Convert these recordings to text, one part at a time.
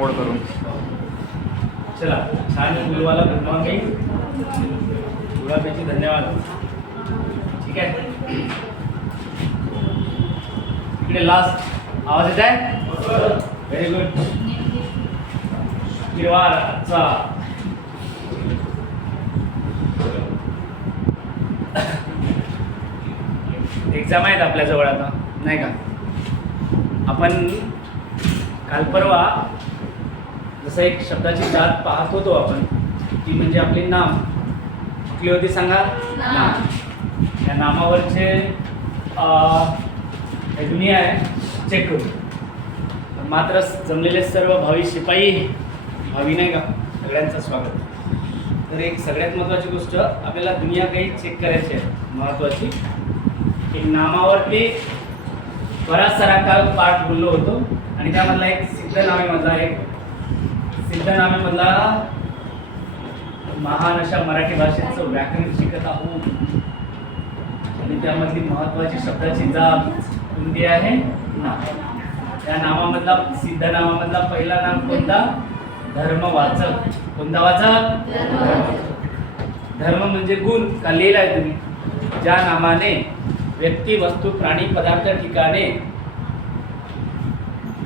आंघोळ करून. चला, छान गुरुवाला गुड मॉर्निंग. गुलाबीची धन्यवाद. ठीक आहे, इकडे लास्ट आवाज येत आहे. Very good. हिरवार आजचा एक्झाम आहेत आपल्याजवळ आता, नाही का? आपण काल परवा जसं एक शब्दाची जात पाहत होतो आपण, ती म्हणजे आपली नाम. कुठली होती सांगा? नाम. त्या नामावरचे दुनिया आहे चेक करू. मात्र जमलेले सर्व भावी शिपाई, भावी नाही का, सगळ्यांचं स्वागत. तर एक सगळ्यात महत्त्वाची गोष्ट आपल्याला दुनिया काही चेक करायची आहे, महत्त्वाची. एक नामावरती बराच सारा काल पाठ बोललो होतो आणि त्यामधला एक सिद्धनामेमधला महान अशा मराठी भाषेचं व्याकरण शिकत आहोत आणि त्यामधली महत्त्वाची शब्दाची जात कोणती आहे? नाम. त्या नामामधला, सिद्धनामामधला पहिला नाम कोणता? धर्मवाचक. कोणता वाचक? धर्म म्हणजे गुण. का लिहिला आहे तुम्ही? ज्या नामाने व्यक्ती, वस्तू, प्राणी, पदार्थ, ठिकाणे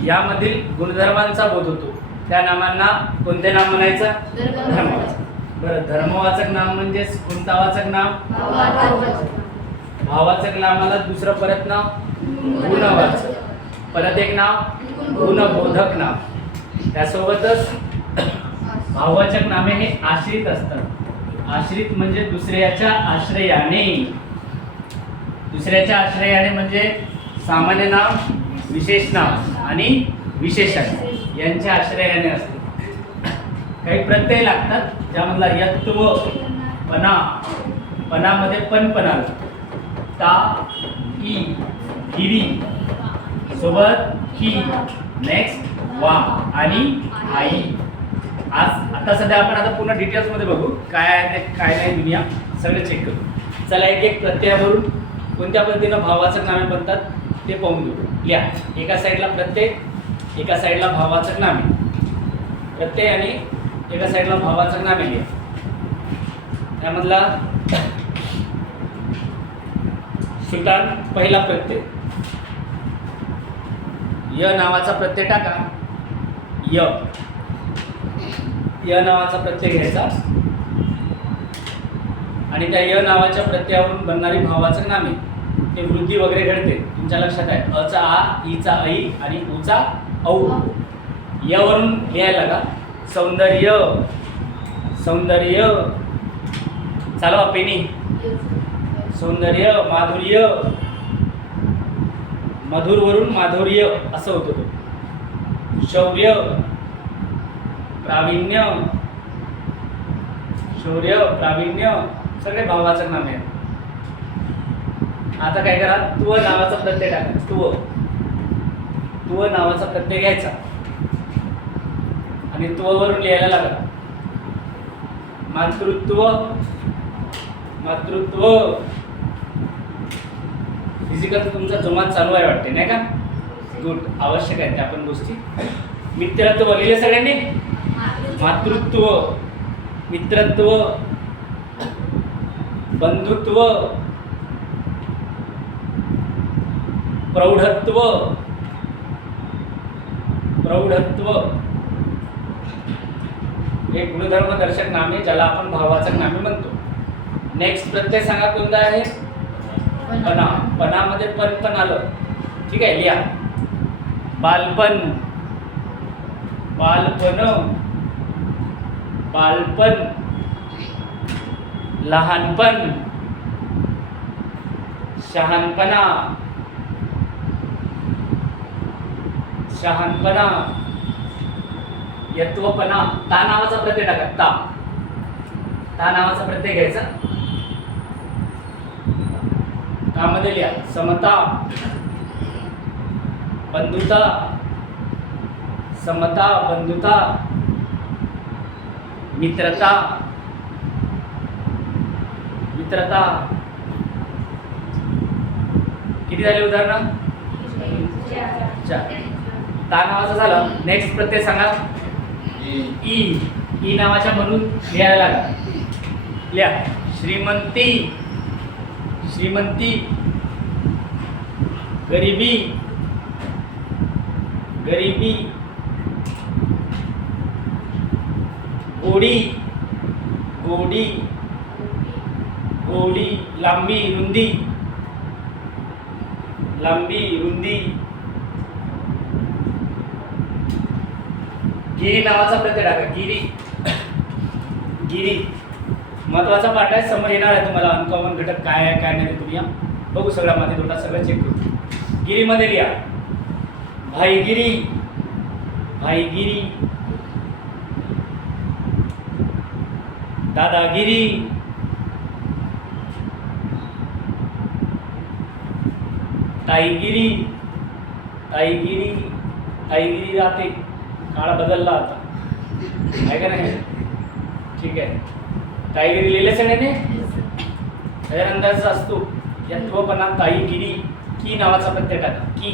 यामधील गुणधर्मांचा बोध होतो, त्या नामांना कोणते नाम म्हणायचं? धर्मवाचक. बरं, धर्मवाचक नाम म्हणजे कोणता वाचक नाम? भाववाचक नामाला दुसरं परत नाव गुणवाचक. परत एक नाव गुणबोधक नाम. त्यासोबतच भाववाचक नामे हे आश्रित असतात. आश्रित म्हणजे दुसऱ्याच्या आश्रयाने. दुसऱ्याच्या आश्रयाने म्हणजे सामान्य नाम, विशेष नाम आणि विशेषण यांच्या आश्रयाने असते. काही प्रत्यय लागतात, ज्यामधला यत्व, पणा, पणामध्ये पण आलं, ता, ई, हिरी सोबत ही, नेक्स्ट वा आणि आई. आता सध्या आपण आता पुन्हा डिटेल्समध्ये बघू काय आहे ते काय नाही, दुनिया सगळं चेक करू. चला, एक एक प्रत्ययावरून कोणत्या पद्धतीनं भाववाचक नामे बनतात ते पाहून घेऊ. लिहा, एका साईडला प्रत्यय, एका साईडला भाववाचक नामे. प्रत्यय आणि एका साईडला भाववाचक नामे लिहा. त्यामधला सुलतान पहिला प्रत्यय य नावाचा प्रत्यय टाका. य नावाचा प्रत्यय घ्यायचा आणि त्या य नावाच्या प्रत्ययावरून बनणारी भाववाचक नामे, ते वृद्धी वगैरे घडते. तुमच्या लक्षात आहे, अचा आ, ईचा ऐ आणि उचा औ. य वरून लिहायला लागा. सौंदर्य, सौंदर्य. चालवा पेनी. सौंदर्य. माधुर्य, मधुर वरून माधुर्य असं होतं तो. शौर्य, प्रावीण्य, शौर्य, प्रावीण्य सगळे भाववाचक नामे आहेत. आता काय करा, तुव नावाचा प्रत्यय टाका. तुव नावाचा प्रत्यय घ्यायचा आणि तुववरून लिहायला लागला. मातृत्व, मातृत्व. फिजिकल तुमचा जोमात चालू आहे वाटते, नाही का? गुड, आवश्यक आहे त्या पण गोष्टी. मित्रत्व लिहिले सगळ्यांनी. मातृत्व, मित्रत्व, बंधुत्व, प्रौढत्व, प्रौढत्व हे गुणधर्म दर्शक नामे, ज्याला आपण भाववाचक नामे म्हणतो. नेक्स्ट प्रत्यय सांगा कोणता आहे? पणा. पणामध्ये पण आलं. ठीक आहे, लिहा. बालपण, बालपण, बालपण, लहानपण, शहाणपणा, शहाणपणा, यत्वपणा. ता नावाचा प्रत्यय टाका. ता नावाचा प्रत्यय घ्यायचा. त्यामध्ये लिहा समता, बंधुता, समता, बंधुता, मित्रता, मित्रता. किती झाले उदाहरण? 4. ता नावाचं झालं. नेक्स्ट प्रत्यय सांगा. ई. ई नावाच्या म्हणून लिहायला लागा. लिहा. श्रीमंती. श्रीमंती. गरिबी. गरिबी. गोडी. गोडी. गोडी. लांबी रुंदी. लांबी रुंदी. गिरी नावाचा प्रत्यय टाका. गिरी. गिरी महत्वाचा पाठ आहे. समोर येणार आहे तुम्हाला अनकॉमन घटक काय आहे काय नाही ते तुम्ही बघू. सगळा मध्ये तोटा सगळं चेक करू. गिरीमध्ये लिहा. भाईगिरी. भाईगिरी. दादागिरी. ताईगिरी. ताईगिरी. ताईगिरी राहते. काळ बदलला आता आहे का नाही. ठीक आहे. ताईगिरी लिहिले सगळ्यांनी. त्याच्यानंतरचा असतो यत्वपणा. ताईगिरी. की नावाचा प्रत्यय टाका. की.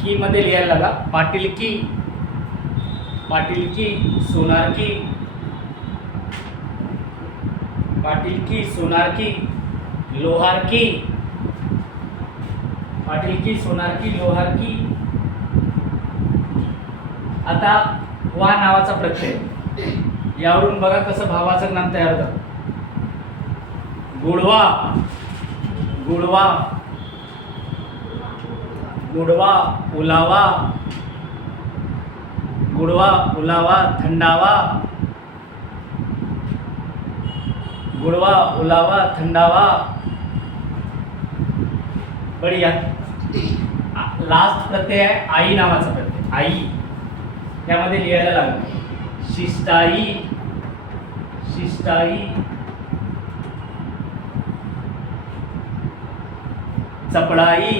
की मध्ये लिहायला लागा. पाटीलकी. पाटीलकी. सोनारकी. पाटीलकी. सोनारकी. लोहारकी. पाटीलकी. सोनारकी. लोहारकी. आता वा नावाचा प्रत्यय. यावरून बघा कसं भावाचं नाम तयार होतं. गुडवा. गुडवा. गुडवा. ओलावा. गुडवा. ओलावा. थंडावा. गुडवा. ओलावा. थंडावा. बढिया. लास्ट प्रत्यय आहे आई नावाचा प्रत्यय. आई. त्यामध्ये लिहायला लागलं. शिष्टाई. शिष्टाई. चपळाई.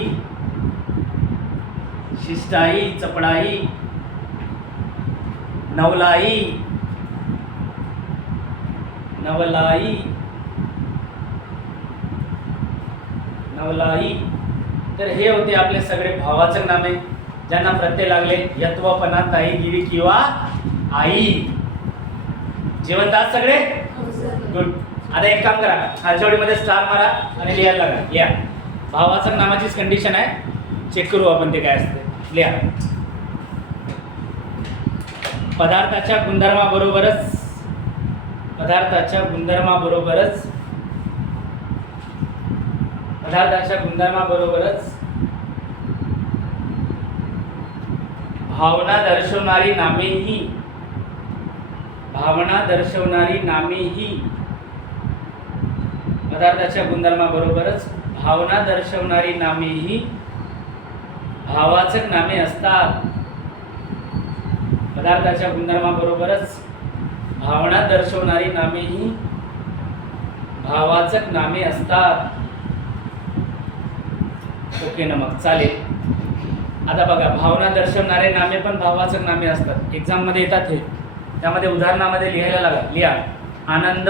शिष्टाई. चपळाई. नवलाई. नवलाई. नवलाई. तर हे होते आपले सगळे भावाचक नामे ज्यांना प्रत्यय लागले यत्वपणा, ताईगिरी किंवा आई. जेवण आज सगळे गुड. आता एक काम करा. आजवडीमध्ये स्टार मारा आणि लिहायला लागा. लिहा. भावाचक नामाचीच कंडिशन आहे. चेक करू आपण ते काय असते. लिहा. पदार्थाच्या गुणधर्माबरोबरच. पदार्थाच्या गुणधर्माबरोबरच. पदार्थाच्या गुणधर्माबरोबरच भावना दर्शवणारी नामेही. भावना दर्शवणारी नामेही. पदार्थाच्या गुणधर्माबरोबरच भावना दर्शवणारी नामेही भावाचक नामे असतात. पदार्थाच्या गुणधर्माबरोबरच भावना दर्शवणारी नामेही भावाचक नामे असतात. ओके ना, मग चालेल. आता बघा, भावना दर्शवणारे नामे पण भावाचक नामे असतात. एक्झाम मध्ये येतात हे. त्यामध्ये उदाहरणामध्ये लिहायला लागा. लिहा. आनंद.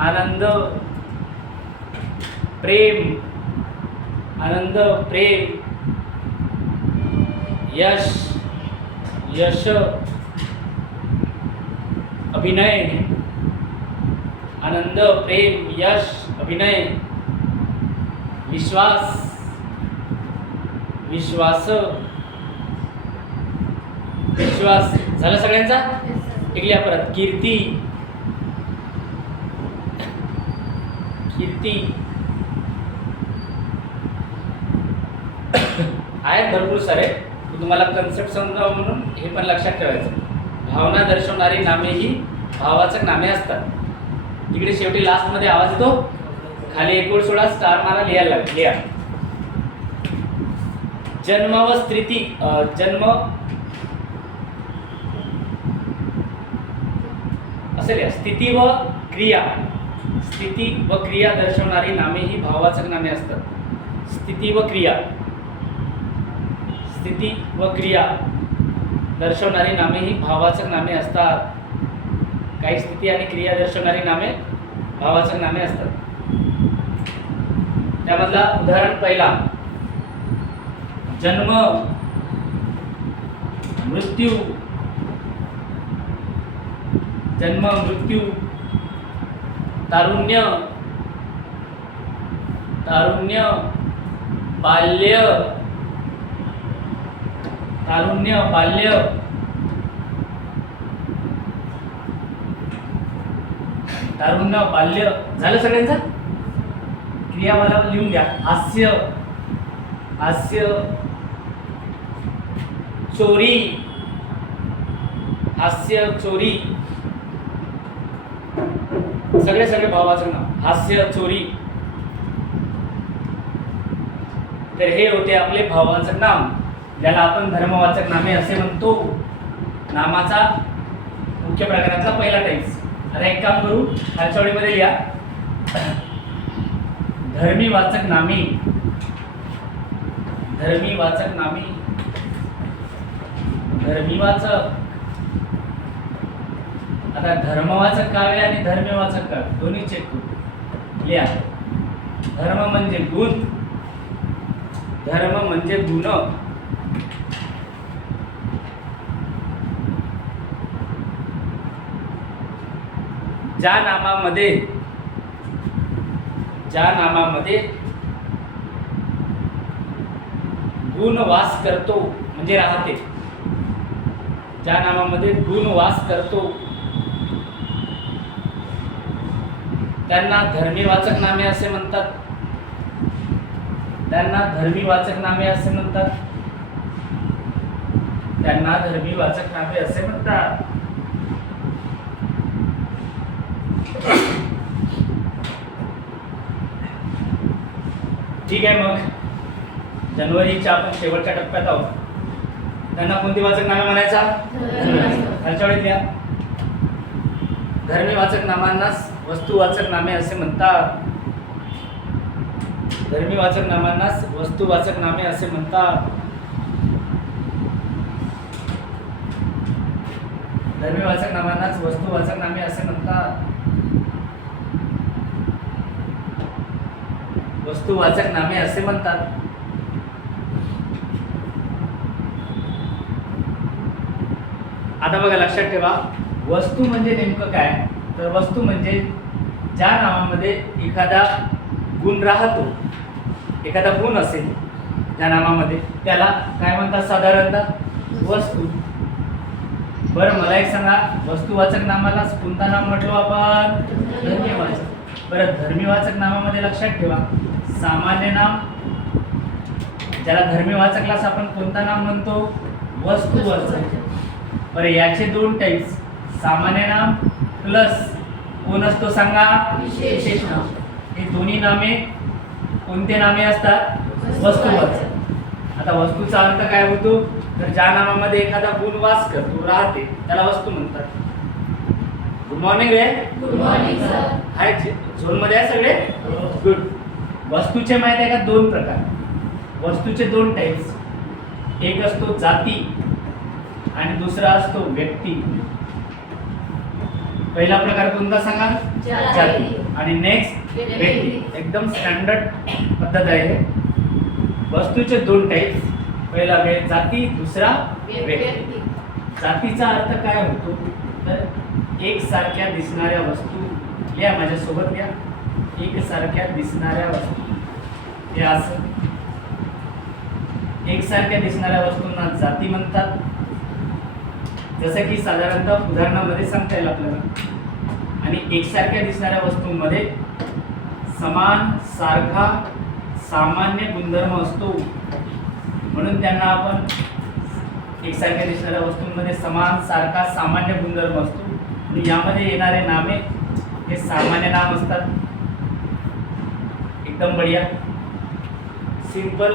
आनंद. प्रेम. आनंद. प्रेम. यश. यश. अभिनय. आनंद, प्रेम, यश, अभिनय. विश्वास. विश्वास. विश्वास. झालं सगळ्यांचा. लिहा परत. कीर्ती. कीर्ती. आहेत भरपूर सारे. तुम्हाला कन्सेप्ट समजावं म्हणून हे पण लक्षात ठेवायचं. भावना दर्शवणारी नामे ही भावाचक नामे असतात. तिकडे शेवटी लास्ट मध्ये आवाज येतो. खाली 19 स्टार मारा. लिहायला लागेल. लिहा. जन्म व स्थिती. जन्म असे लिहा. स्थिती व क्रिया. स्थिती व क्रिया दर्शवणारी नामे ही भावाचक नामे असतात. स्थिती व क्रिया. स्थिती व क्रिया दर्शवणारी नामे ही भावाचक नामे असतात. काही स्थिती आणि क्रिया दर्शवणारी नामे भावाचक नामे असतात. त्यामधला उदाहरण पहिला. जन्म, मृत्यू, जन्म मृत्यू, तारुण्य, तारुण्य, बाल्य, तारुण्य, बाल्य, तारुण्य, बाल्य. झालं सगळ्यांचं? क्रिया मला लिहून घ्या. हास्य, हास्य, चोरी, हास्य, चोरी, सगळे सगळे भावाचं नाव. हास्य, चोरी. तर हे होते आपले भावाचं नाम, ज्याला आपण धर्मवाचक नामे असे म्हणतो. नामाचा मुख्य प्रकारातला पहिला टाईप्स. आता एक काम करू, खालच्या ओळीमध्ये लिहा धर्मीवाचक नामे. धर्मीवाचक नामे, धर्मीवाचक. आता धर्मवाचक काव्य आणि धर्मीवाचक काव्य दोन्ही चेक करू. लिहा. धर्म म्हणजे गुण, धर्म म्हणजे गुण. ज्या नामामध्ये, ज्या नामामध्ये गुण वास करतो म्हणजे राहते, ज्या नामामध्ये गुण वास करतो त्यांना धर्मीवाचक नामे असे म्हणतात. त्यांना धर्मीवाचक नामे असे म्हणतात. त्यांना धर्मीवाचक नामे असे म्हणतात. ठीक आहे. मग जानेवारीच्या आपण शेवटच्या टप्प्यात आहोत. त्यांना कोणती वाचक नामे म्हणायचा? खालच्या वेळेत लिहा. धर्मीवाचक नामांना वस्तुवाचक नामे असे म्हणतात. धर्मीवाचक नामांना वस्तुवाचक नामे असे म्हणतात. धर्मीवाचक नामांना वस्तुवाचक नामे असे म्हणतात. वस्तुवाचक नामे असे म्हणतात. आता बघा, लक्षात ठेवा, वस्तू म्हणजे नेमकं काय? तर वस्तू म्हणजे ज्या नावामध्ये एखादा गुण राहतो, एखादा गुण असेल त्या नामामध्ये, त्याला काय म्हणतात साधारणतः? वस्तू. बरं, मला एक सांगा, वस्तुवाचक नामाला कोणता नाम म्हटलो आपण? धर्मीवाचक. बरं, धर्मीवाचक नामामध्ये लक्षात ठेवा, सामान्य नाम, ज्याला धर्मीवाचकलाच आपण कोणता नाम म्हणतो? वस्तुवाचक. बरं, याचे दोन टाईप्स, सामान्य नाम प्लस कोण असतो सांगा? विशेष नाम. हे दोन्ही नामे कोणते नामे असतात? वस्तुवाचक. आता वस्तूचा अर्थ काय होतो? तर ज्या नामामध्ये एखादा गुण वास करतो, राहते, त्याला वस्तू म्हणतात. गुड मॉर्निंग रे. Good morning sir. Hi, zone मध्ये आहे सगळे? गुड. वस्तूचे माहिती आहे का? दोन प्रकार. वस्तूचे दोन टाईप्स, एक असतो जाती आणि दुसरा असतो व्यक्ती. पहिला प्रकार कोणता सांगा? जाती. आणि नेक्स्ट व्यक्ती. एकदम स्टँडर्ड पद्धत आहे. वस्तूचे दोन टाईप्स, पहिला जाती, दुसरा व्यक्ती. जातीचा अर्थ काय होतो? तर एक सारख्या दिसणाऱ्या वस्तू, या माझ्यासोबत या, एक सारख्या दिसणाऱ्या वस्तू, हे असं एकसारख्या दिसणाऱ्या वस्तूंना जाती म्हणतात. जसं की साधारणतः उदाहरणामध्ये सांगता येईल आपल्याला. आणि एकसारख्या दिसणाऱ्या वस्तूंमध्ये समान, सारखा, सामान्य गुणधर्म असतो, म्हणून त्यांना आपण एकसारख्या दिसणाऱ्या वस्तूंमध्ये समान, सारखा, सामान्य गुणधर्म असतो. आणि यामध्ये येणारे नामे हे सामान्य नाम असतात. एकदम बढिया, सिंपल.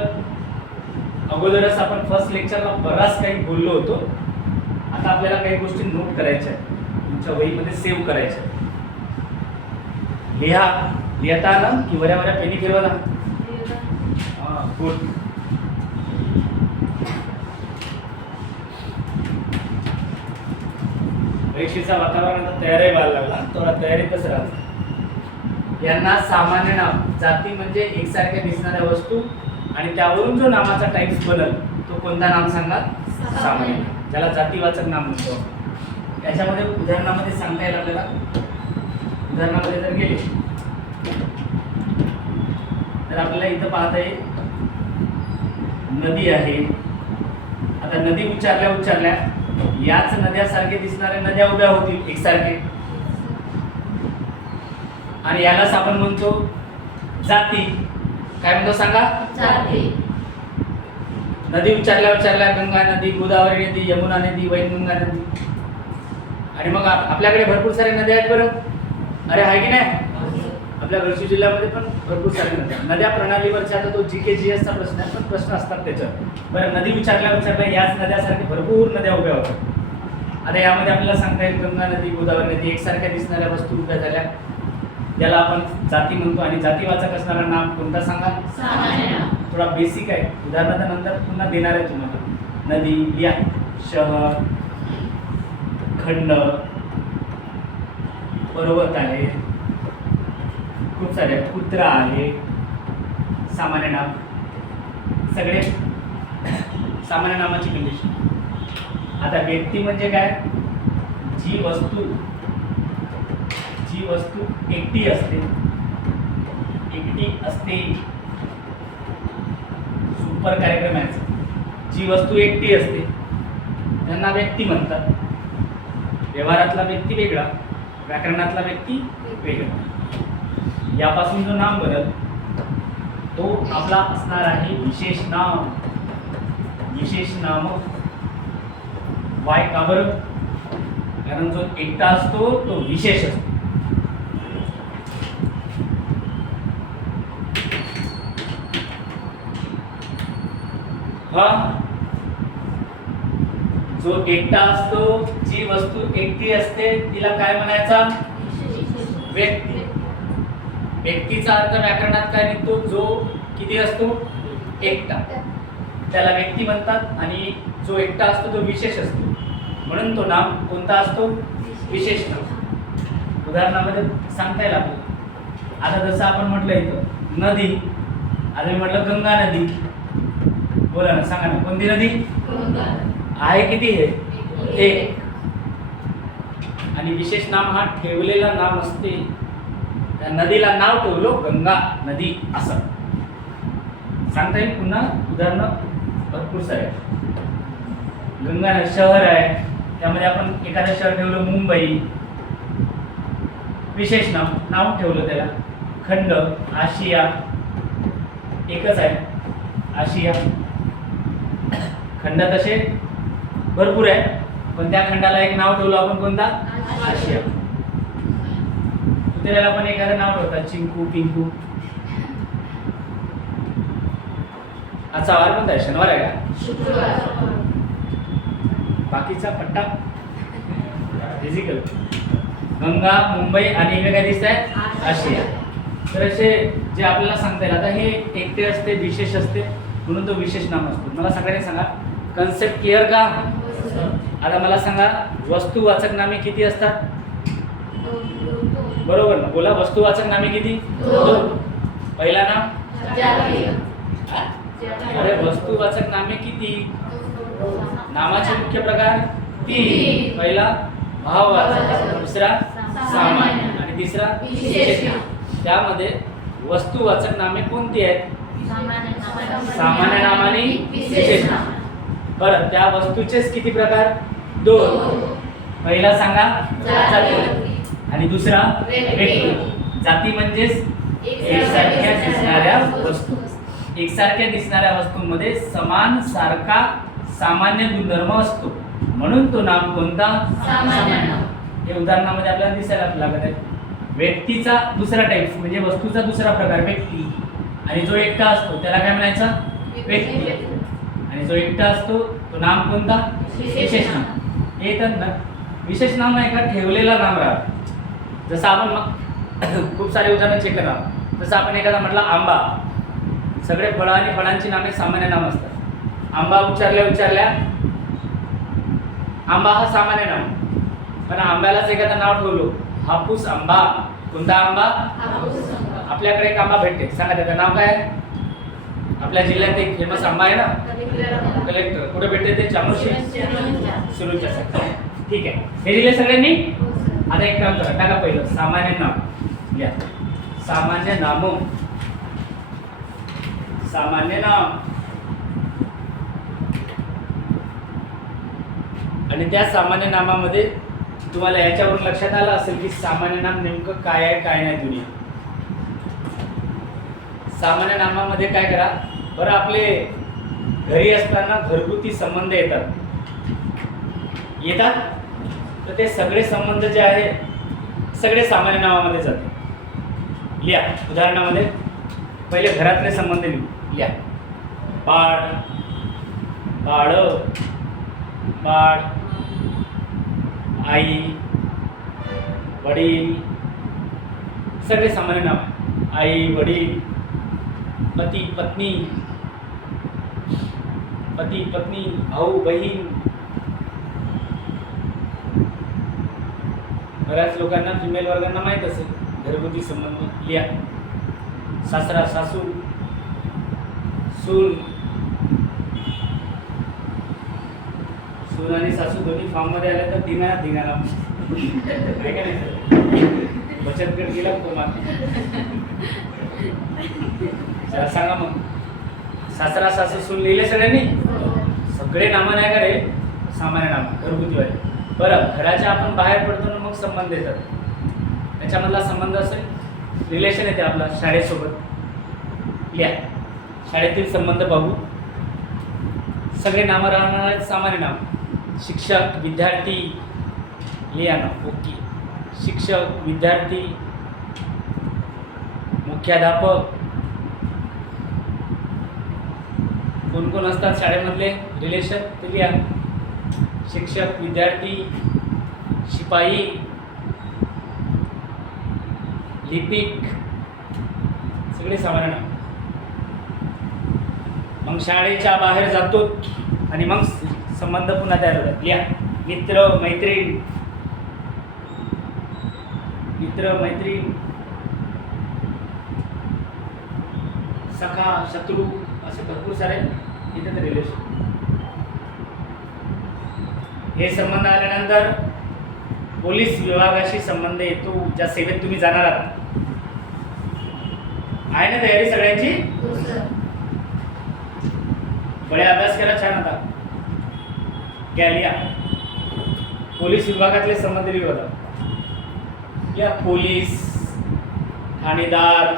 अगोदरच आपण फर्स्ट लेक्चरला बराच काही बोललो होतो. आता आपल्याला काही गोष्टी नोट करायच्या आहेत, तुमच्या वहीमध्ये सेव्ह करायच्या. लिहा. लिहिता ना की वऱ्या वऱ्या पेनी फिरवा ना. गुड. परीक्षेचा वातावरण आता तयारी व्हायला लागला, थोडा तयारीतच राहा. यांना सामान्य नाम, जाती म्हणजे एकसारख्या दिसणाऱ्या वस्तू, आणि त्यावरून जो नामाचा टाईप्स बनल तो कोणता नाम सांगा? सामान्य नाम, ज्याला जातीवाचक नाम म्हणतो. त्याच्यामध्ये उदाहरणामध्ये सांगता येईल आपल्याला. उदाहरणामध्ये जर गेले तर आपल्याला इथं पाहता येईल नदी आहे. आता नदी उच्चारल्या याच नद्यासारखे दिसणाऱ्या नद्या उभ्या होतील एकसारखे, आणि यालाच आपण म्हणतो जाती. काय म्हणतो सांगा? जाती. नदी उच्चारल्या गंगा नदी, गोदावरी नदी, यमुना नदी, वैनगंगा नदी. आणि मग आपल्याकडे भरपूर सारे नद्या आहेत बरं. अरे आहे की नाही? आपल्या गडचिरोली जिल्ह्यामध्ये पण भरपूर सारे नद्या प्रणालीवरच्या. आता तो GK/GS चा प्रश्न आहे, पण प्रश्न असतात त्याच्यात. बरं, नदी उच्चारल्या याच नद्यासारखे भरपूर नद्या उभ्या होतात. आता यामध्ये आपल्याला सांगता येईल गंगा नदी, गोदावरी नदी एकसारख्या दिसणाऱ्या वस्तू उभ्या झाल्या, याला आपण जाती म्हणतो. आणि जातीवाचक असणारा नाम कोणता सांगा? सामान्य नाम. थोडा बेसिक आहे, उदाहरणानंतर पुन्हा देणार आहे तुम्हाला. नदी या, शहर, खंड, पर्वत आहे, खूप सारे, कुत्रा आहे. सामान्य नाम सगळे सामान्य नामाची कंडिशन. आता व्यक्ती म्हणजे काय? जी वस्तू एकटी असते सुपर कार्यक्रम आहे. जी वस्तू एकटी असते त्यांना व्यक्ती म्हणतात. व्यवहारातला व्यक्ती वेगळा, व्याकरणातला व्यक्ती वेगळा. यापासून जो नाम बनल तो आपला असणार आहे विशेष नाम. विशेष नाम वाय का बरं? कारण जो एकटा असतो तो विशेष असतो. जो एकटा असतो, जी वस्तू एकटी असते तिला काय म्हणायचा? व्यक्ती. व्यक्तीचा अर्थ व्याकरणात काय निघतो? जो किती असतो? एकटा, त्याला व्यक्ती म्हणतात. आणि जो एकटा असतो तो विशेष असतो, म्हणून तो नाम कोणता असतो? विशेष नाम. उदाहरणामध्ये सांगता येईल आपल्याला. आता जसं आपण म्हटलं इथं नदी, आता मी म्हटलं गंगा नदी. बोला ना, सांगा ना, कोणती नदी आहे? किती आहे? एक. आणि विशेष नाम हा ठेवलेला नाम असते. त्या नदीला नाव ठेवलो गंगा नदी असं सांगता येईल. पुन्हा उदाहरणं भरपूर सारे. गंगा शहर आहे, त्यामध्ये आपण एखादं शहर ठेवलं मुंबई, विशेष नाव ठेवलं त्याला. खंड आशिया, एकच आहे आशिया. खंड तसे भरपूर आहे, पण त्या खंडाला एक नाव ठेवलं आपण, कोणता? आशिया. कुत्र्याला पण एखादं नाव ठेवतात, चिंकू, पिंकू. आजचा वार कोणता आहे? शनिवार आहे का? शुक्रवार. बाकीचा पट्टा फिजिकल. गंगा, मुंबई आणि इकडे काय दिसत आहे? आशिया. तर असे जे आपल्याला सांगता येईल. आता हे एकटे असते, विशेष असते, म्हणून तो विशेष नाम असतो. मला सगळ्यांनी सांगा, कन्सेप्ट क्लिअर का? आता मला सांगा, वस्तुवाचक नामे किती असतात? बरोबर ना, बोला. वस्तुवाचक नामे किती? दोन. पहिला नाम? अरे, वस्तुवाचक नामे किती? नामाचे मुख्य प्रकार तीन. पहिला भाववाचक, दुसरा सामान्य आणि तिसरा विशेष. त्यामध्ये वस्तुवाचक नामे कोणती आहेत? सामान्य नाम आणि विशेष नाम. बरं, त्या वस्तूचेच किती प्रकार? दोन. पहिला सांगा जाती आणि दुसरा व्यक्ती. जाती म्हणजेच एकसारख्या दिसणाऱ्या वस्तू. एकसारख्या दिसणाऱ्या वस्तूंमध्ये समान सारखा सामान्य गुणधर्म असतो, म्हणून तो नाम कोणता? सामान्य नाम. हे उदाहरणामध्ये आपल्याला दिसायला लागत आहे. व्यक्तीचा दुसरा टाईप म्हणजे वस्तूचा दुसरा प्रकार व्यक्ती. आणि जो एकटा असतो त्याला काय म्हणायचा? व्यक्ती. आणि जो एकटा असतो तो नाम कोणता? विशेष नाम. हे तर ना, विशेष नाम नाही का, ठेवलेला नाम राहत. जसं आपण मग खूप सारे उदाहरण चेक करा. जसं आपण एखादा म्हटलं आंबा. सगळे फळं आणि फळांची नामे सामान्य नाम असतात. आंबा उच्चारल्या आंबा हा सामान्य नाम. पण आंब्यालाच एखादं नाव ठेवलो, हापूस आंबा. कोणता आंबा? आपल्याकडे एक आंबा भेटते, सांगा त्याचं नाव काय? आपल्या जिल्ह्यात एक फेमस आंबा आहे ना, कलेक्टर. कुठे भेटते ते? चामोर्शी, सुरूच्या साईडला. ठीक आहे, हे दिले सगळ्यांनी. आता एक काम करा, टाका पहिलं सामान्य नाम लिहा. सामान्य नाम, सामान्य नाम. आणि त्या सामान्य नामामध्ये तुम्हाला याच्यावरून लक्षात आलं असेल की सामान्य नाम नेमकं काय आहे काय नाही दुनिया. सामान्य नामामध्ये काय करा बरं, आपले घरी असताना घरगुती संबंध येतात, तर ते सगळे संबंध जे आहे सगळे सामान्य नावामध्ये जाते. लिहा उदाहरणामध्ये पहिले घरातले संबंध लिहा. बाळ, बाळ, बाळ, आई, वडील, सगळे सामान्य नाव. आई, वडील, पती, पत्नी, पती, पत्नी, भाऊ, बहीण. बऱ्याच लोकांना, फिमेल वर्गांना माहीत असेल घरगुती संबंध. लिहा सासरा, सासू, सून. सून आणि सासू दोन्ही फॉर्म मध्ये आले तर धिंगाणा धिंगाणा आहे का नाही? बचत गट गेला चला सांगा मग, सासरा, सासू, सून लिहिले सगळ्यांनी? सगळे नामं नाही का रे? सामान्य नाम घरगुती वाले. बरं, घराच्या आपण बाहेर पडतो ना, मग संबंध येतात. त्याच्यामधला संबंध असेल, रिलेशन येते आपला शाळेसोबत. लिहा शाळेतील संबंध पाहू. सगळे नामं राहणार आहेत सामान्य नाम. शिक्षक, विद्यार्थी. लिहा ना. ओके. शिक्षक, विद्यार्थी, मुख्याध्यापक. कोण कोण असतात शाळेमधले रिलेशन ते लिहा. शिक्षक, विद्यार्थी, शिपाई, लिपिक, सगळे सामान्य नाम. मग शाळेच्या बाहेर जातो आणि मग संबंध पुन्हा तयार होतात. लिहा मित्र, मैत्रीण, मित्र, मैत्रीण, सखा, शत्रू, असे भरपूर सारे इथे तर रिलेशन. हे संबंध आल्यानंतर पोलीस विभागाशी संबंध येतो, ज्या सेवेत तुम्ही जाणार आहात. आहे ना तयारी सगळ्यांची? बळे अभ्यास करा छान. आता घ्या लिहा पोलीस विभागातले संबंध लिहू. या पोलीस, ठाणेदार,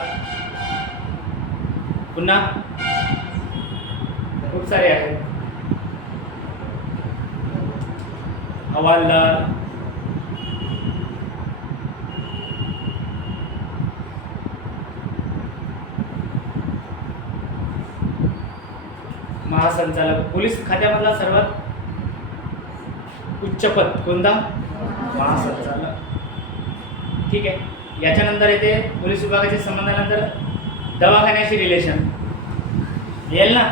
पुन्हा खूप सारे आहेत. हवालदार, महासंचालक. पोलीस खात्यामधला सर्वात उच्च पद कोणता? महासंचालक. ठीक आहे, याच्यानंतर येते पोलीस विभागाचे संबंधानंतर दवाखान्याशी रिलेशन. येईल ना?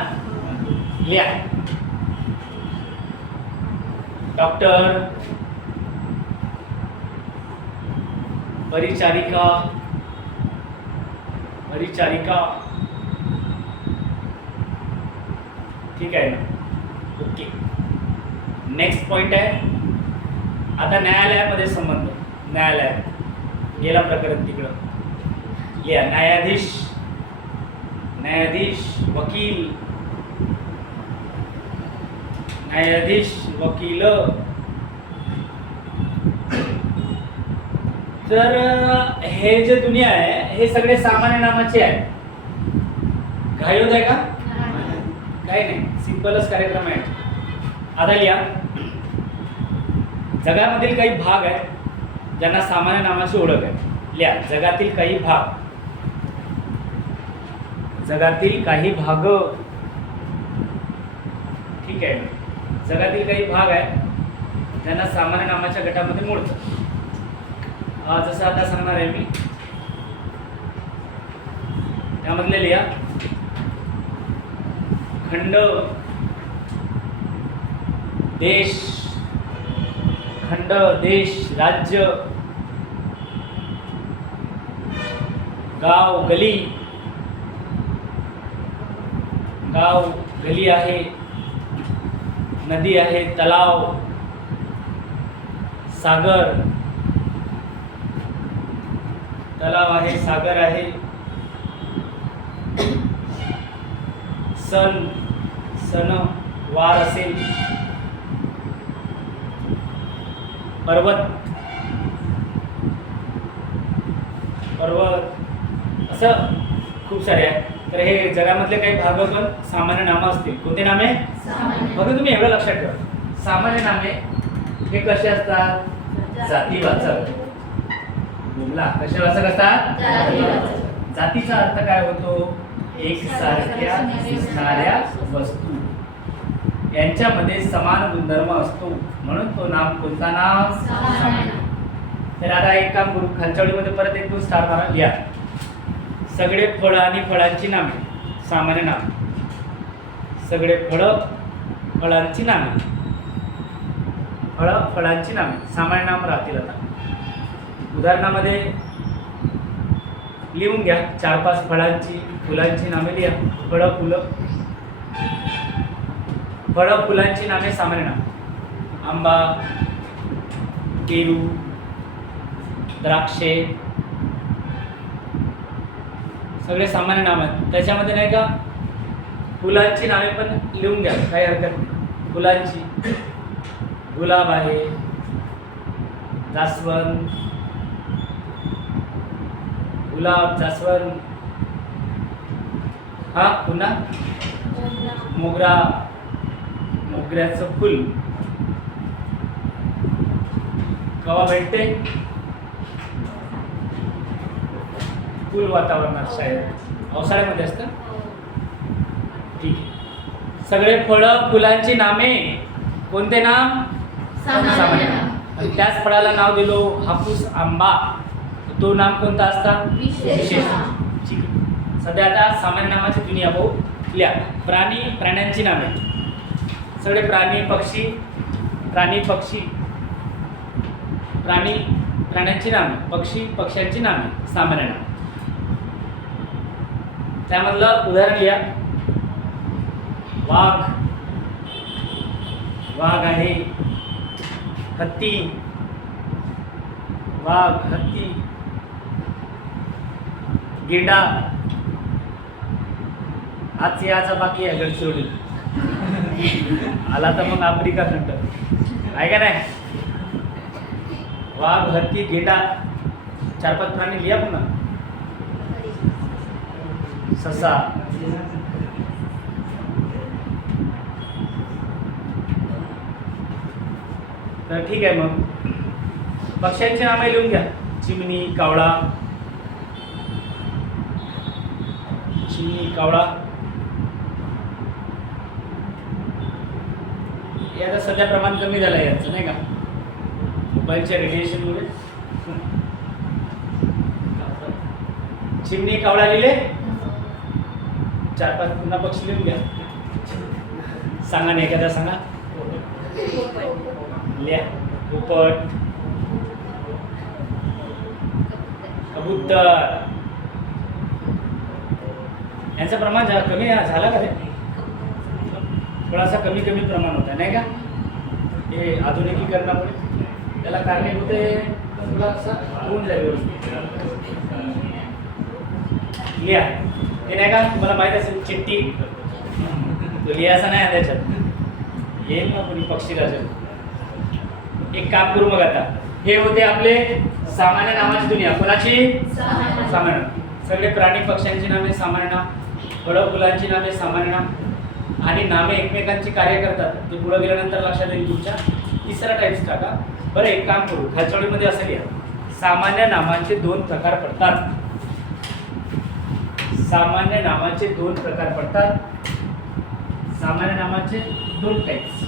लिहा डॉक्टर, परिचारिका, परिचारिका. ठीक आहे ना? ओके. नेक्स्ट पॉइंट आहे आता न्यायालयामध्ये संबंध. न्यायालयात गेला प्रकरण तिकडं. लिहा न्यायाधीश, न्यायाधीश, वकील, न्यायाधीश, वकील. तर हे जे दुनिया आहे हे सगळे सामान्य नामाचे आहे. घाई होत आहे का? काही नाही, सिंपलच कार्यक्रम आहे. आता लिहा जगामधील काही भाग आहेत ज्यांना सामान्य नामाची ओळख आहे. लिहा जगातील काही भाग. जगातील काही भाग. ठीक आहे, जगातील काही भाग आहेत ज्यांना सामान्य नामाच्या गटामध्ये मोडतात. जसं आता सांगणार आहे मी, त्यामधले लिहा खंड, देश, खंड, देश, राज्य, गाव, गली, गाव, गली आहे, नदी आहे, तलाव, सागर, तलाव आहे, सागर आहे, सण वार असेल, पर्वत असं खूप सारे आहे. तर हे जगामधले काही भाग पण सामान्य नामं असतील. कोणते नामे? फक्त तुम्ही एवढं लक्षात ठेवा, सामान्य नामे हे कसे असतात? जातीवाचक. बोला, कसे वाचक असतात? जातीचा अर्थ काय होतो? एकसारख्या दिसणाऱ्या वस्तू, यांच्यामध्ये समान गुणधर्म असतो, म्हणून तो नाम कोणता नाम? सामान्य. तर आता एक काम करू, खालच्या ओळीमध्ये परत एक दोन स्टार मारा, लिहा. सगळे फळ आणि फळांची नामे, सामान्य नाम. सगळे फळांची नामे, फळांची नामे, सामान्य नाम राहतील. आता उदाहरणामध्ये लिहून घ्या 4-5 फळांची, फुलांची नामे लिहा. फुलांची नामे सामान्य नाम. आंबा, पेरू, द्राक्षे, सगळे सामान्य नाम आहेत. त्याच्यामध्ये नाही का फुलांची नावे पण लिहून घ्या, काही हरकत नाही. फुलांची गुलाब आहे, जास्वंद, गुलाब, जास्वंद, हा पुन्हा मोगरा, मोगऱ्याचं फुल केव्हा भेटते? फुल वातावरणात, शाळेत पावसाळ्यामध्ये असतं. ठीक आहे. सगळे फळं फुलांची नामे, कोणते नाम? सामान्य नाम. आणि त्याच फळाला नाव दिलो हापूस, आंबा, तो नाम कोणता असतात? विशेष. ठीक आहे. सध्या आता सामान्य नामाची दुनिया भाऊ लिहा. प्राण्यांची नामे, सगळे प्राण्यांची नामे, पक्ष्यांची नामे, सामान्य नाम. त्यामधलं उदाहरण लिहा. वाघ आहे, हत्ती, गेंडा. आज याचा बाकी आहे गडचिरोली. आला तर मग आफ्रिका खंड आहे का नाही? वाघ, हत्ती, गेंडा, 4-5 प्राणी लिहा. पुन्हा ससा, तर ठीक आहे. मग पक्ष्यांची नामे लिहून घ्या. चिमणी, कावळा, हे आता सध्या प्रमाण कमी झालं आहे यांचं, नाही का, मोबाईलच्या रेडिएशनमुळे. चिमणी, कावळा लिहिले. 4-5 पुन्हा पक्षी लिहून घ्या. सांगा ना, एखादा सांगा. लिहा. पोपट, कबूतर. यांचं प्रमाण कमी झालं का? ते थोडासा कमी प्रमाण होतं, नाही का? हे आधुनिकीकरणामुळे त्याला कारणीभूत थोडासा होऊन जाईल व्यवस्थित. लिहा. हे नाही का तुम्हाला माहीत असेल, चिट्टी, तो लिहायचा नाही त्याच्यात, येईल ना कोणी पक्षीराज. एक काम करू मग आता. हे होते आपले सामान्य नामाची दुनिया. कोणाची? सामान्य. सगळे प्राणी पक्ष्यांची नामे सामान्य नाम, फळं फुलांची नामे सामान्य नाम, आणि नामे एकमेकांची कार्य करतात. ते पुढे गेल्यानंतर लक्षात येईल तुमच्या. तिसरा टाईप्स टाका. बरं, एक काम करू, खालचवडीमध्ये असं लिहा. सामान्य नामांचे 2 प्रकार पडतात. सामान्य नामाचे 2 प्रकार पडतात. सामान्य नामाचे 2 टाईप्स.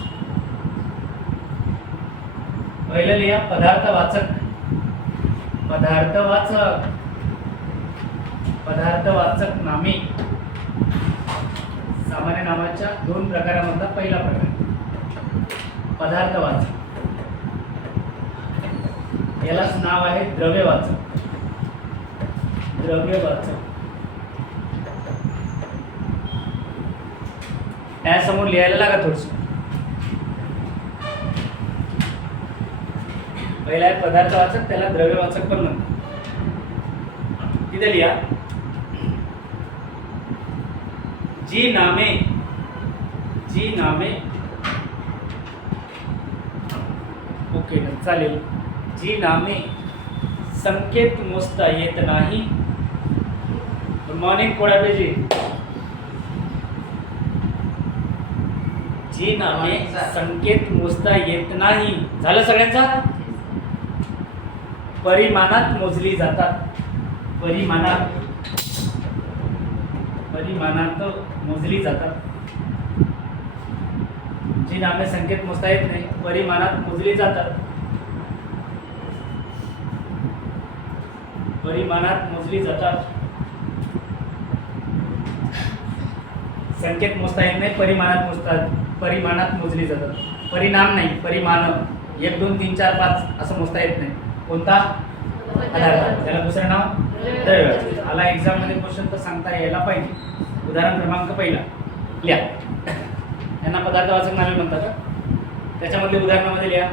पहिलं लिहा पदार्थवाचक. पदार्थवाचक नामे. सामान्य नामाच्या 2 प्रकारामधला पहिला प्रकार पदार्थवाचक. यालाच नाव आहे द्रव्यवाचक. त्यासमोर लिहायला लागा थोडस. पहिला आहे पदार्थवाचक, त्याला द्रव्यवाचक पण म्हणतात. तिथे लिहा जी नामे ओके चालेल. जी नामे संकेत मोजता येत नाही. Good morning कोडापेजी. जी नामे संकेत मोजता येत नाही. झालं सगळ्यांचा? परिमाणात मोजली जातात. परिमाणात मोजली जातात. जी नामे संकेत मोजता येत नाही, परिमाणात मोजली जातात. परिमाणात मोजली जातात. संकेत मोजता येत नाही, परिमाणात मोजली जातात. परिणाम नाही, परिमाण. 1 2 3 4 5 असं मोजता येत नाही. कोणता? पदार्थ. त्याला दुसरं नाव द्रव्यवाचक. आला एक्झाम मध्ये क्वेश्चन तर सांगता यायला पाहिजे. उदाहरण क्रमांक पहिला लिहा. यांना पदार्थवाचक नावे म्हणतात का? त्याच्यामध्ये उदाहरणामध्ये लिहा.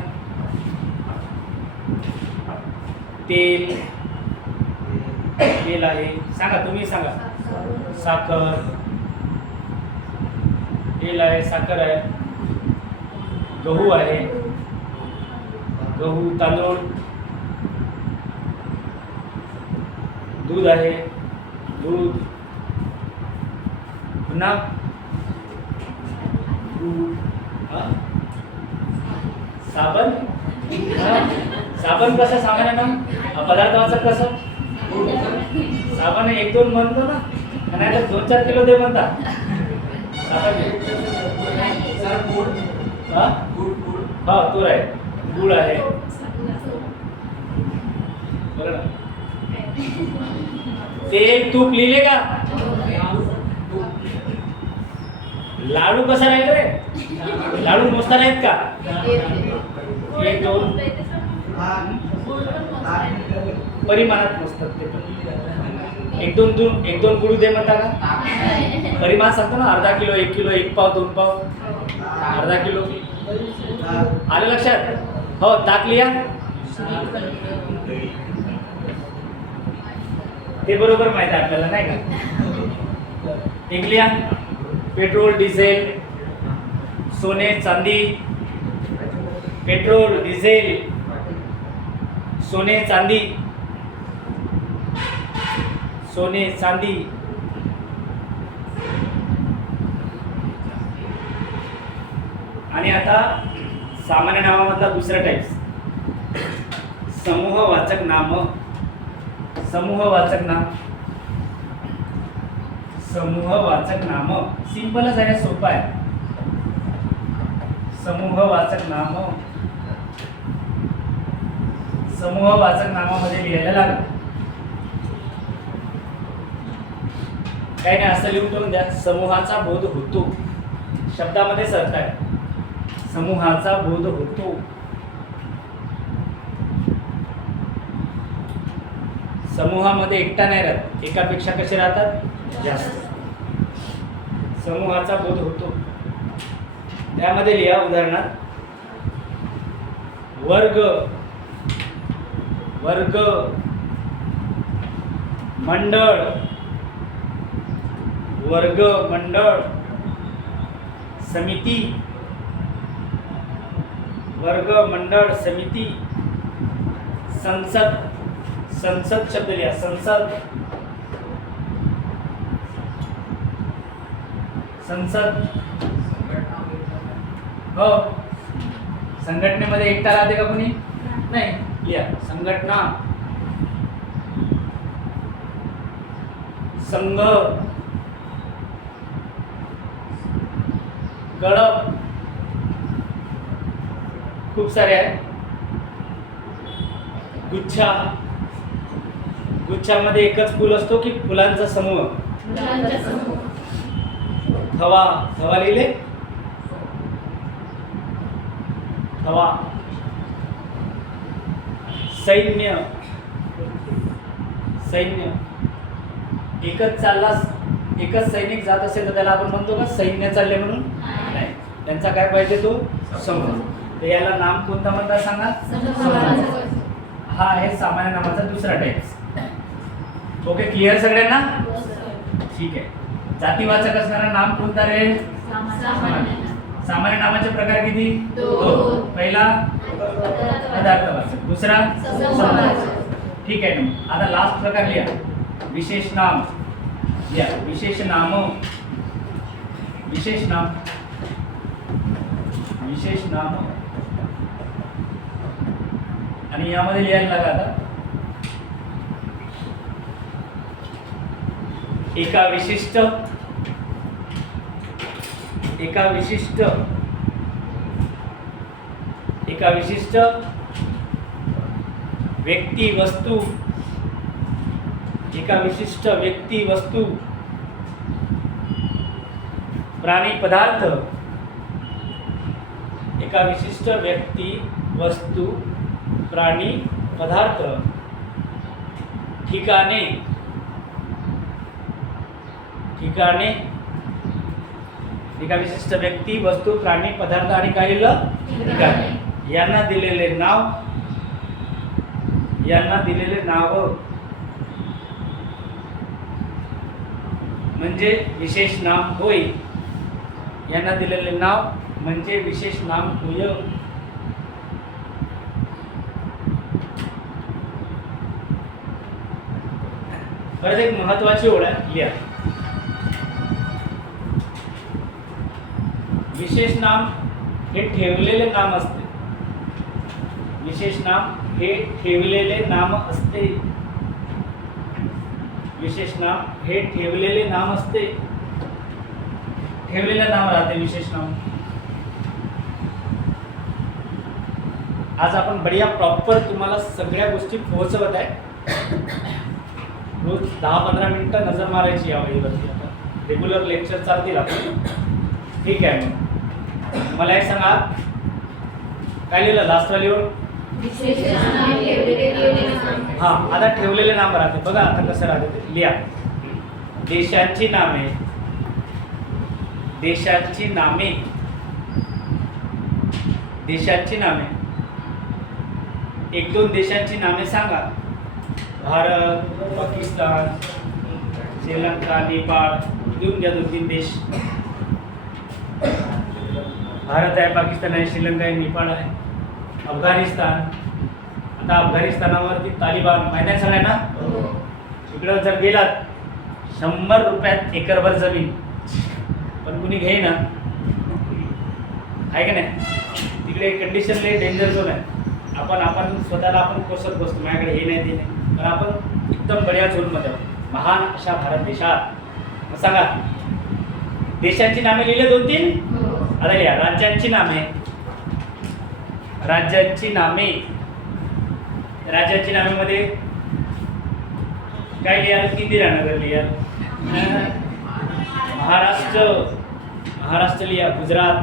तेल आहे. सांगा, तुम्ही सांगा. साखर. तेल आहे, साखर आहे, गहू आहे, गहू, तांदूळ, दूध आहे, दूध, पुन्हा साबण. साबण कसं सामान्य नाम? पदार्थवाचक कसं? साबण 1 2 म्हणतो ना, नाही तर 2 4 किलो दे म्हणता. साबण हा तूर आहे, गुळ आहे, बरं ना. तेल तूप लिहिले का? लाडू कसा राहील रे? लाडू मोजता नाहीत का? 1 2 परिमाणात मोजतात ते पण. 1 2 गुळू दे म्हणता का? परिमाण सांगतो ना, अर्धा किलो, 1 किलो, 1 पाव, 2 पाव, अर्धा किलो. आलं लक्षात? हो, ताक लिहा. ते बरोबर माहिती आहे आपल्याला, नाही का? एक लिहा. पेट्रोल, डिझेल, सोने, चांदी. पेट्रोल, डिझेल, सोने, चांदी, सोने, चांदी. आणि आता सामान्य नावामधला दुसरा टाइप, समूहवाचक नाम. समूहवाचक नाम. समूहवाचक नाम सिंपलच आहे, सोपं आहे. समूहवाचक नाम. समूहवाचक नामामध्ये लिहायला लागेल. काही नाही, असं लिहून ठेवून द्या. समूहाचा बोध होतो. शब्दामध्येच अर्थ आहे. समूहाचा बोध होतो. समूहामध्ये एकटा नाही राहत, एकापेक्षा कसे राहतात? जास्त. समूहाचा बोध होतो. त्यामध्ये लिहा उदाहरणात वर्ग, वर्ग, मंडळ, वर्ग, मंडळ, समिती, वर्ग, मंडळ, समिती, संसद. संसद शब्द लिहा. संसद, संसद. हो, संघटनेमध्ये एकटा राहते का कोणी? नाही. लिहा संघटना, संघ, कळप. खूप सारे आहे. गुच्छा. गुच्छामध्ये एकच फुल असतो की फुलांचा समूह? थवा. थवा लिहिले. थवा. सैन्य. सैन्य. एकच चालला, एकच सैनिक जात असेल तर त्याला आपण म्हणतो का सैन्य चालले म्हणून? त्यांचा काय पाहिजे तो समूह. तर याला नाम कोणता म्हणतात सांगा. हा आहे सामान्य नामाचा दुसरा टाइप. ओके, क्लिअर सगळ्यांना. ठीक आहे. जातीवाचक असणारा नाम कोणता रे. सामान्य नामाचे प्रकार किती. दोन. पहिला पदार्थवाचक, दुसरा समासवाचक. ठीक आहे ना. आता लास्ट प्रकार लिहा विशेष नाम. लिहा विशेष नाम. विशेष नाम. विशेष नाम. आणि यामध्ये लिहायला लागा आता एका विशिष्ट व्यक्ती वस्तू प्राणी पदार्थ. एका विशिष्ट व्यक्ती वस्तू प्राणी पदार्थ ठिकाणे एका विशिष्ट व्यक्ती वस्तू प्राणी पदार्थ आणि काय लिहिलं ठिकाणे यांना दिलेले नाव म्हणजे विशेष नाम होय. यांना दिलेले नाव म्हणजे विशेष नाम होय. परत एक महत्वाची ओळ आहे, लिहा. विशेष नाम हे ठेवलेले नाम असते. विशेष नाम हे ठेवलेले नाम असते. विशेष नाम हे ठेवलेले नाम असते. ठेवलेलं नाम राहते विशेष नाम. आज आपण बढिया प्रॉपर तुम्हाला सगळ्या गोष्टी पोहोचवत आहे. रोज 10-15 मिनिटं नजर मारायची या वहीवरती. आता रेग्युलर लेक्चर चालतील आपण. ठीक आहे. मग मला एक सांगा काय लिहिलं लास्ट वालीवर. हा, आता ठेवलेले नाम राहते बघा. आता कसं राहते ते लिहा. देशांची नामे. एक दोन देशांची नामे सांगा. भारत, पाकिस्तान, श्रीलंका, नेपाळ. देऊन द्या 2-3 देश. भारत आहे, पाकिस्तान आहे, श्रीलंका आहे, नेपाळ आहे, अफगाणिस्तान. आता अफगाणिस्तानावरती तालिबान माहिती आहे सगळ्यांना. तिकडं जर गेलात 100 रुपयात एकरभर जमीन, पण कुणी घेईना आहे का नाही. तिकडे कंडिशन लई डेंजर झोन आहे. आपण स्वतःला आपण कोसत बसतो माझ्याकडे हे नाही ते नाही, पण आपण एकदम बढिया झोनमध्ये आहोत. महान अशा भारत देशात. मग सांगा देशांची नामे लिहिले 2-3. आता लिहा राज्यांची नामे. राज्यांची नामेमध्ये काय लिहाल. इंदिरानगर लिहाल. महाराष्ट्र लिहा. गुजरात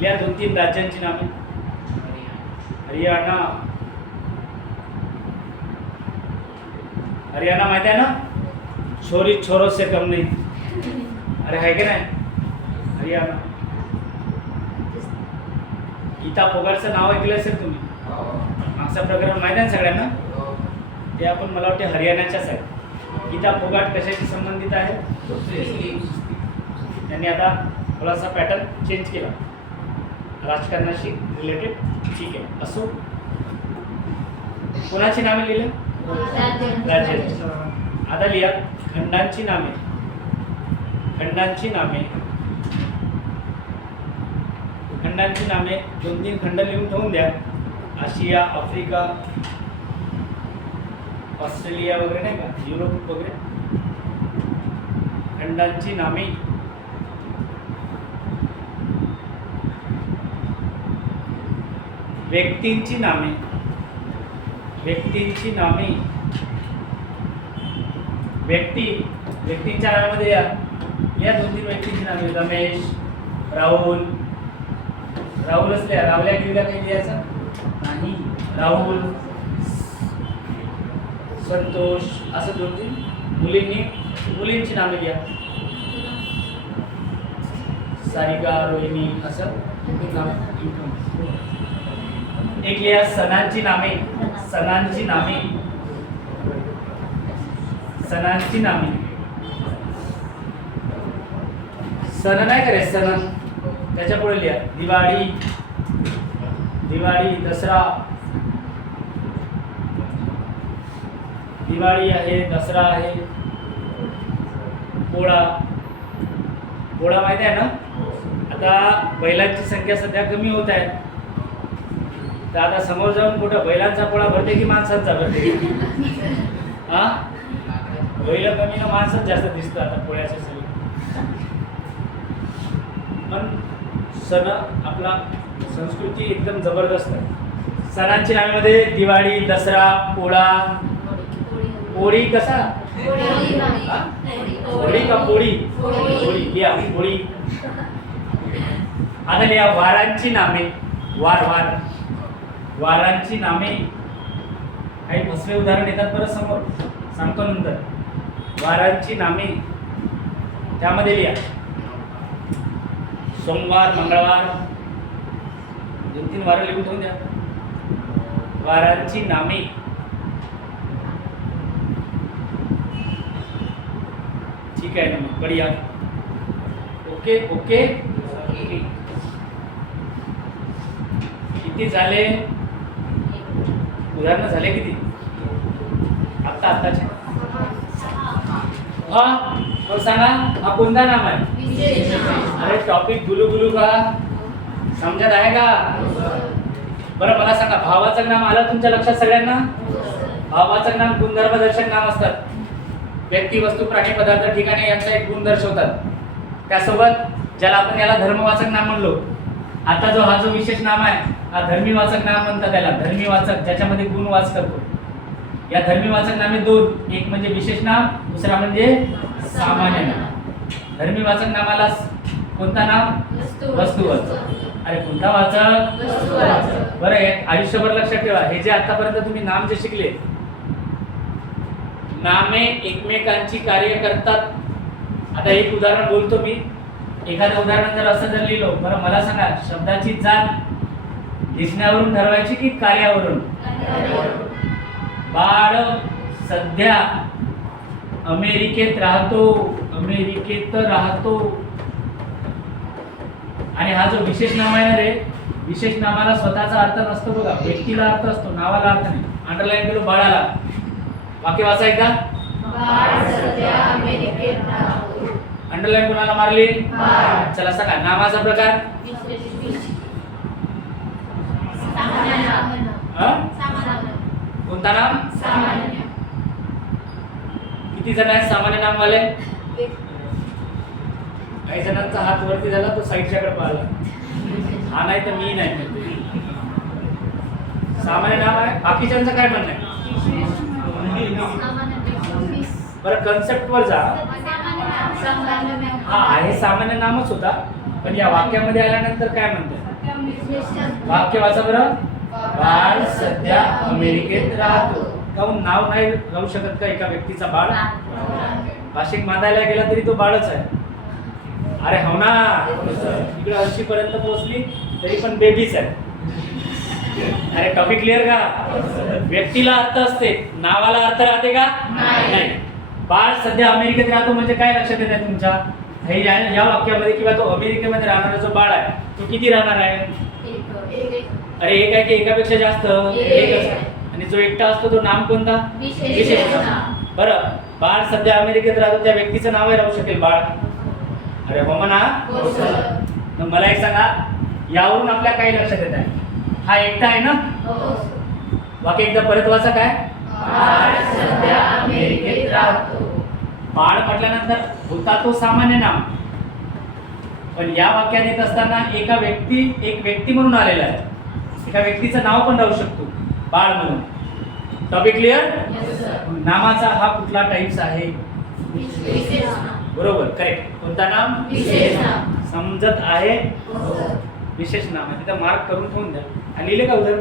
लिहा. 2-3 राज्यांची नामे. हरियाणा माहिती आहे ना. छोरी छोरों से कम नहीं. अरे है की नाही. हरियाणा. गीता फोगाटचं नाव ऐकलं असेल तुम्ही. मागचं प्रकरण माहिती आहे सगळ्यांना. ते आपण मला वाटते हरियाणाच्याच आहे. गीता फोगाट कशाशी संबंधित आहे. त्यांनी आता थोडासा पॅटर्न चेंज केला राजकारणाशी रिलेटेड. ठीक आहे असो. कोणाची नावे लिहिले. राज्यांची. आता लिहा खंडांची नामे. 2-3 खंड लिहून ठेवून द्या. आशिया, आफ्रिका, ऑस्ट्रेलिया वगैरे नाही का, युरोप वगैरे. खंडांची नामे. व्यक्तींची नामे. व्यक्तींच्या नावामध्ये या 2-3 व्यक्तींची नावे. रमेश, राहुलच लिहा. राहुल्या गिवल्या काही लिहायचं नाही. राहुल, संतोष असं 2-3 मुलींची नावे लिहा. सारिका, रोहिणी असं नाव. एक लिहा सणांची नामे. सणांची नामे. सणांची नामे. सण नाही करे सण, त्याच्या पुढे लिहा दिवाळी. दिवाळी, दसरा. दिवाळी आहे, दसरा आहे, पोळा. पोळा माहिती आहे ना. आता बैलांची संख्या सध्या कमी होत आहे, तर आता समोर जाऊन कुठं बैलांचा पोळा भरते की माणसांचा भरते? हा, बैल कमी ना माणसंच जास्त दिसतं आता पोळ्याच्या सरी. पण सण आपला संस्कृती एकदम जबरदस्त आहे. सणांची नावामध्ये दिवाळी, दसरा, पोळा. पोळी कसा? पोळी का पोळी? पोळी लिहा पोळी. आता लिहा वारांची नामे. वार वार. वारांची नामे. काही फसवे उदाहरण येतात बरं समोर, सांगतो नंतर. वारांची नामे त्यामध्ये लिहा सोमवार, मंगळवार, 2-3 वारं लिहून ठेवून द्या. वारांची नामे. ठीक आहे ना, मग बढिया. Okay okay. किती झाले उदाहरण? झाले किती आत्ताचे? हा, मग सांगा हा कोणता नाम आहे? अरे टॉपिक गुलू गुलू का समजत आहे का? बरं मला सांगा, भाववाचक नाम आलं तुमच्या लक्षात सगळ्यांना? भाववाचक नाम गुणधर्मदर्शक नाम असतात. व्यक्ती, वस्तू, प्राणी, पदार्थ, ठिकाणे यांचा एक गुण दर्शवतात. त्यासोबत ज्याला आपण याला धर्मवाचक नाम म्हणलो. आता जो हा जो विशेष नाम आहे हा धर्मीवाचक नाम म्हणतात त्याला. धर्मीवाचक ज्याच्यामध्ये गुण वाच करतो. या धर्मीवाचक नामे 2, एक म्हणजे विशेष नाम, दुसरा म्हणजे सामान्य नाम. धर्मीवाचक नामाला कोणता नाम? वस्तुवाचक. अरे कोणता वाचक? बरं, एक आयुष्यभर लक्षात ठेवा, हे जे आतापर्यंत तुम्ही नाम जे शिकले, नामे एकमेकांची कार्य करतात. आता एक उदाहरण बोलतो मी. एखादं उदाहरण जर असं जर लिहिलं, बरं मला सांगा, शब्दाची जात दिसण्यावरून ठरवायची की कार्यावरून? बाळ सध्या अमेरिकेत राहतो. अमेरिकेत राहतो. आणि हा जो विशेष नाम आहे ना रे, विशेष नामाला स्वतःचा अर्थ नसतो बघा, व्यक्तीला अर्थ असतो, नावाला अर्थ नाही. अंडरलाईन केलो बाळाला. वाक्य वाचा एकदा. अंडरलाईन कोणाला मारली? चला सांगा नामाचा प्रकार. कोणता नाम? किती जण आहेत सामान्य नामवाले? काही जणांचा हात वरती झाला, तो साईडच्याकडे पाहिला. हा नाही तर मी नाही. सामान्य नाम आहे. बाकीच्यांचं काय म्हणणं आहे? बरं कन्सेप्ट वर जा. हा आहे सामान्य नामच होता, पण या वाक्यामध्ये आल्यानंतर काय म्हणतात? वाक्य वाचा बरं. बाळ सध्या अमेरिकेत राहतो. काहून नाव नाही राहू शकत का एका व्यक्तीचा बाळ? भाषिक मानायला गेला तरी तो बाळच आहे. अरे हो ना, इकडे 80 पर्यंत पोहोचली तरी पण बेबीच आहे. अरे टॉपिक क्लिअर का? व्यक्तीला अर्थ असते, नावाला अर्थ राहते का? नाही. बाळ सध्या अमेरिकेत राहतो म्हणजे काय लक्षात येत आहे तुमच्या? हे या वाक्यामध्ये किंवा तो अमेरिकेमध्ये राहणारा जो बाळ आहे तो किती राहणार आहे? अरे एक आहे की एकापेक्षा जास्त? एकच आहे. आणि जो एकटा असतो तो नाम कोणता? विशेष नाम. बरं, बाळ सध्या अमेरिकेत राहतो, त्या व्यक्तीचं नाव राहू शकेल बाळ? अरे हो म्हणा. मग मला एक सांगा, यावरून आपल्या काही लक्षात येत आहे? हा एकटा आहे ना? वाक्य एकदा परत वाचा. काय? अमेरिकेत राहतो. बाळ म्हटल्यानंतर होता तो सामान्य नाम, पण या वाक्यात येत असताना एक व्यक्ती म्हणून आलेला आहे. एका व्यक्तीचं नाव पण राहू शकतो बाळ म्हणून. Topic clear? नामाचा हा कुठला टाइप्स आहे? बरोबर, करेक्ट. कोणता नाम? समजत आहे? विशेष नाम आहे. तिथं मार्क करून ठेवून द्या. आणि लिहिले का उदाहरण?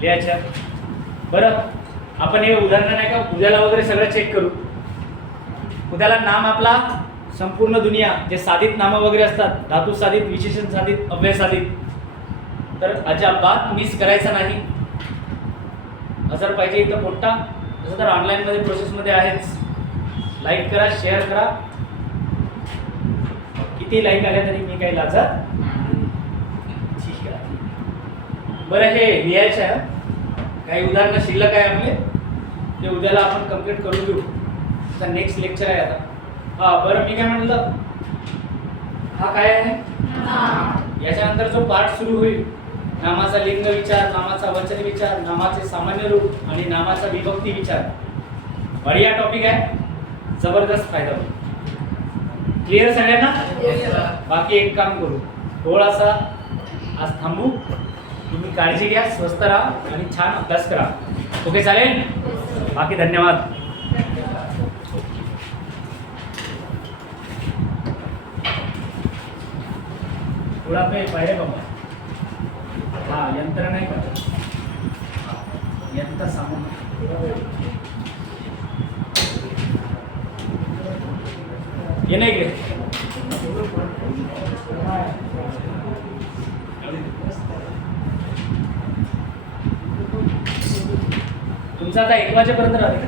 लिहायच्या. बरं, आपण हे उदाहरण नाही का उद्याला वगैरे सगळं चेक करू. उद्याला नाम आपला संपूर्ण दुनिया जे साधित नामं वगैरे असतात, धातू साधित, विशेषण साधित, अव्यय साधित, तर अजिबात मिस करायचा नाही. जर पाहिजे इथं पोट्टा, तसं तर ऑनलाईनमध्ये प्रोसेसमध्ये आहेच. लाईक करा, शेअर करा. किती लाईक आल्या तरी मी काही लाजत. ठीक आहे. बरं, हे लिहायचं आहे. काही उदाहरणं शिल्लक आहे आपले, ते उद्याला आपण कंप्लीट करून घेऊ. आता नेक्स्ट लेक्चर आहे आता. बरं, मी काय म्हणलं, हा काय आहे? याच्यानंतर जो पार्ट सुरू होईल, नामाचा लिंग विचार, नामाचा वचन विचार, नामाचे सामान्य रूप आणि नामाचा विभक्ती विचार. बढिया टॉपिक आहे, जबरदस्त फायदा होईल. क्लिअर सगळ्यांना? बाकी एक काम करू, थोडासा आज थांबू. तुम्ही काळजी घ्या, स्वस्थ राहा आणि छान अभ्यास करा. ओके, चालेल? बाकी धन्यवाद. थोडा पे पाहिजे बाबा. हा, यंत्र नाही पाहिजे, यंत्र सामान. ये नाही इकडे. तुमचं आता 1 वाजेपर्यंत राहते.